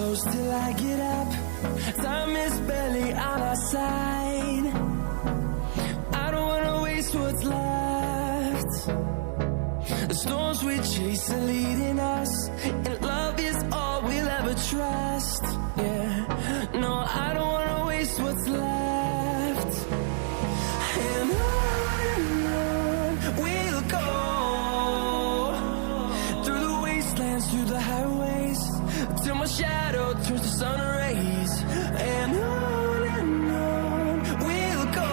close till I get up. Time is barely on our side. I don't wanna waste what's left. The storms we chase are leading us, and love is all we'll ever trust. Yeah, no, I don't wanna waste what's left. And on we'll go, through the wastelands, through the highways, till my shadow turns to sun rays. And on we'll go,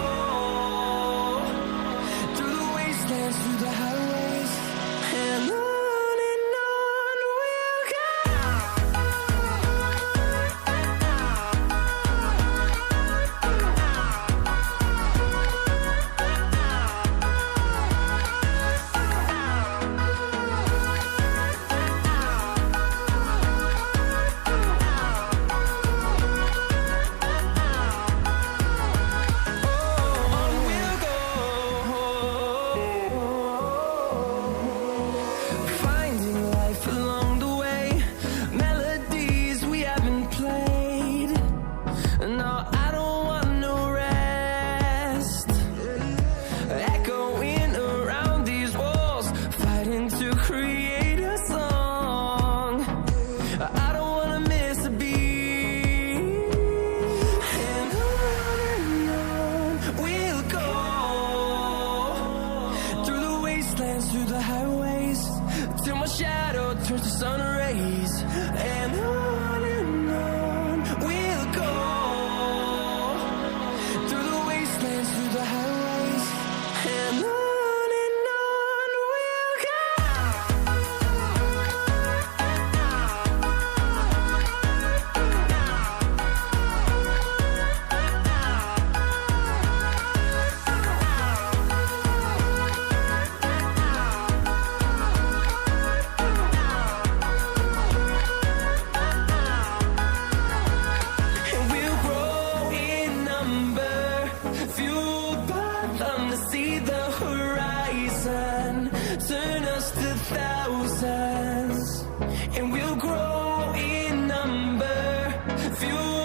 through the wastelands, through the highways, and on we'll go. Through the highways, till my shadow turns to sun rays. And on we'll go, through the wastelands, through the highways, and on we'll go. See the horizon, turn us to thousands, and we'll grow in number, fuel